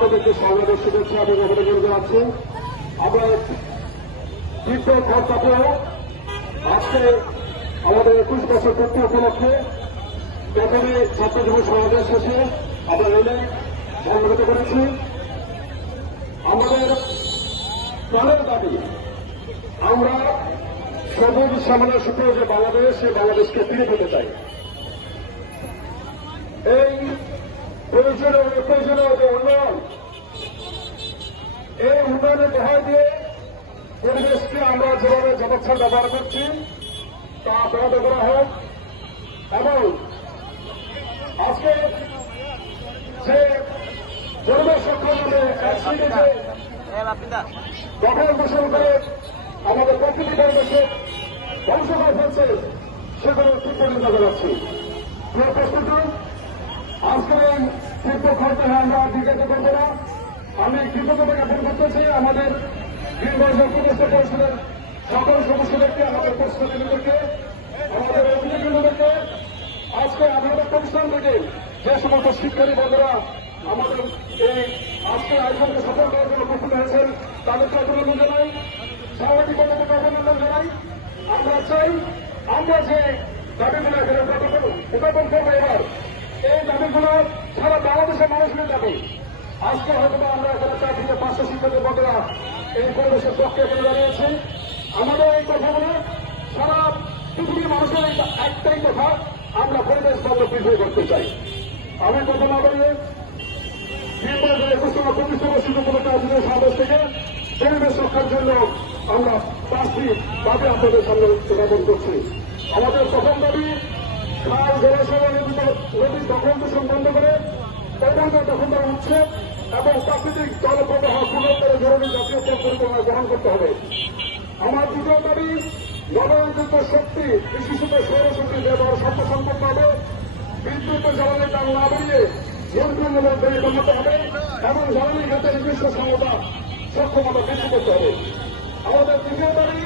আপনাদেরকে সমাবেশ শুভেচ্ছা এবং অভিনন্দন জানাচ্ছি। আমরা তীর্থ ঘরটাকেও আজকে আমাদের 21 বছর পূর্তি উপলক্ষে প্রথমে ছাত্র যুব সমাবেশ শেষে আমরা রেলে সংগঠিত করেছি। আমাদের প্রাণের দাবি, আমরা সবুজ শ্যামলা সুপ্রিয় যে বাংলাদেশ, সেই বাংলাদেশকে ফিরে পেতে চাই। এই প্রয়োজনীয় যে উন্নয়ন, এই উন্নয়নের দোহাই দিয়ে পরিবেশকে আমরা যেভাবে যথার্থ ব্যবহার করছি তা বন্ধ করা হোক এবং আজকে যে পরিবেশ রক্ষা নামে একসাথে যে দখল পোষণ করে আমাদের প্রকৃতি পরিবেশে ধ্বংস করে ফেলছে, সেগুলো তীব্র নিন্দা জানাচ্ছি। প্রিয় প্রস্তুতি, আজকের এই তীর্থ খরচে আমরা বিজ্ঞাপন করব না। আমি কৃতজ্ঞতা জ্ঞাপন করতেছি আমাদের নির্বাচন প্রতিষ্ঠা পরিষদের সকল সদস্যদেরকে, আমাদের প্রতিনিধিদেরকে, আমাদের অতিথিবৃন্দদেরকে। আজকে আমাদের প্রতিষ্ঠান থেকে যে সমস্ত শিক্ষার্থী বন্ধুরা আমাদের এই আজকের আয়োজনকে সফল করার জন্য উপস্থিত হয়েছেন, তাদেরকে অভিনন্দন জানাই, সাংবাদিক বন্ধুদেরকে অভিনন্দন জানাই। আমরা চাই আমরা যে দাবিগুলো এখানে উত্থাপন করবো এবার, এই দাবিগুলো সারা বাংলাদেশের মানুষের দাবি। আজকে হয়তো আমরা এখানে 4 থেকে 500 শিক্ষার্থী বন্ধুরা এই পরিবেশের পক্ষে এখানে দাঁড়িয়েছি। আমাদের এই কথাগুলো সারা পৃথিবীর মানুষের একটাই কথা, আমরা পরিবেশ বান্ধব পৃথিবী করতে চাই। আমি কথা না বলিয়ে 21তম প্রতিষ্ঠা বর্ষিত উপলক্ষে আয়োজিত সমাবেশ থেকে পরিবেশ রক্ষার জন্য আমরা 5টি দাবি আপনাদের সামনে উত্থাপন করছি। আমাদের প্রথম দাবি, খাল জলাশয় নদীর দখল দূষণ বন্ধ করে অবৈধ দখলদার উচ্ছেদ এবং প্রাকৃতিক জল প্রবাহ পুনর্বারে জরুরি জাতীয় পরিকল্পনা গ্রহণ করতে হবে। আমার দ্বিতীয় দাবি, নবায়নযোগ্য শক্তি, বিশেষত সৌরশক্তি ব্যবহার সম্পন্ন হবে। বিদ্যুৎ জ্বালানির দাম না বাড়িয়ে নিয়ন্ত্রণের মধ্যে কমাতে হবে এবং জ্বালানি খাতের নিজস্ব সক্ষমতা বৃদ্ধি করতে হবে। আমাদের তৃতীয় দাবি,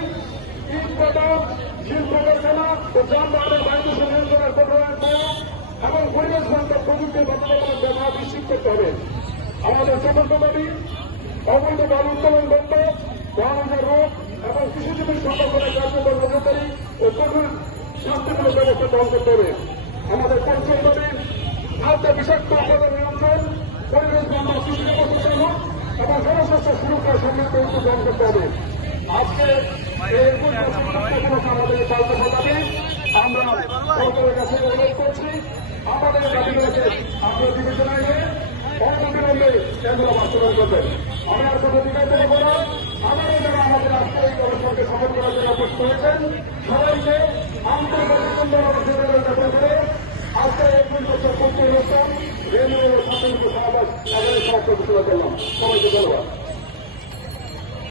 ইট কাটা, শিল্প কারখানা ও যানবাহনের বায়ু দূষণ নিয়ন্ত্রণের কঠোরায়ন প্রয়োগ এবং পরিবেশ বান্ধব প্রযুক্তির বাধ্যতামূলক ব্যবহার নিশ্চিত করতে হবে। আমাদের চতুর্থ দাবি, অবৈধ বালু উত্তোলন বন্ধ, বনাঞ্চল রোধ এবং কৃষিজীবীর সংরক্ষণের কার্যকর নজরদারি ও কঠোর শাস্তিমূলক ব্যবস্থা গ্রহণ করতে হবে। আমাদের পঞ্চম দাবি, খাদ্য বিষাক্ত উপাদান নিয়ন্ত্রণ, পরিবেশ বান্ধব কৃষি ব্যবস্থা এবং জনস্বাস্থ্য সুরক্ষার সমৃদ্ধ উদ্যোগ গ্রহণ করতে হবে। আজকে এই আমাদের পাল্টা দাবি আমরা সরকারের কাছে অনুরোধ করছি, আমাদের দাবিগুলোকে আপনার বিবেচনায় নিয়ে অনতিবিলম্বে এগুলো বাস্তবায়ন করবেন। আমি আর কোনো বিকাশ দেব না। আমাদের যারা আমাদের আজকে এই গবেষণাকে সফল করার জন্য উপস্থিত হয়েছেন, সবাইকে আন্তরিক জ্ঞাপন করে আজকে এই পরিবর্তন করতে অনুষ্ঠান রেলওয়ে ছাত্রলীগ সমাবেশ সমাপ্ত ঘোষণা করলাম। সবাইকে ধন্যবাদ।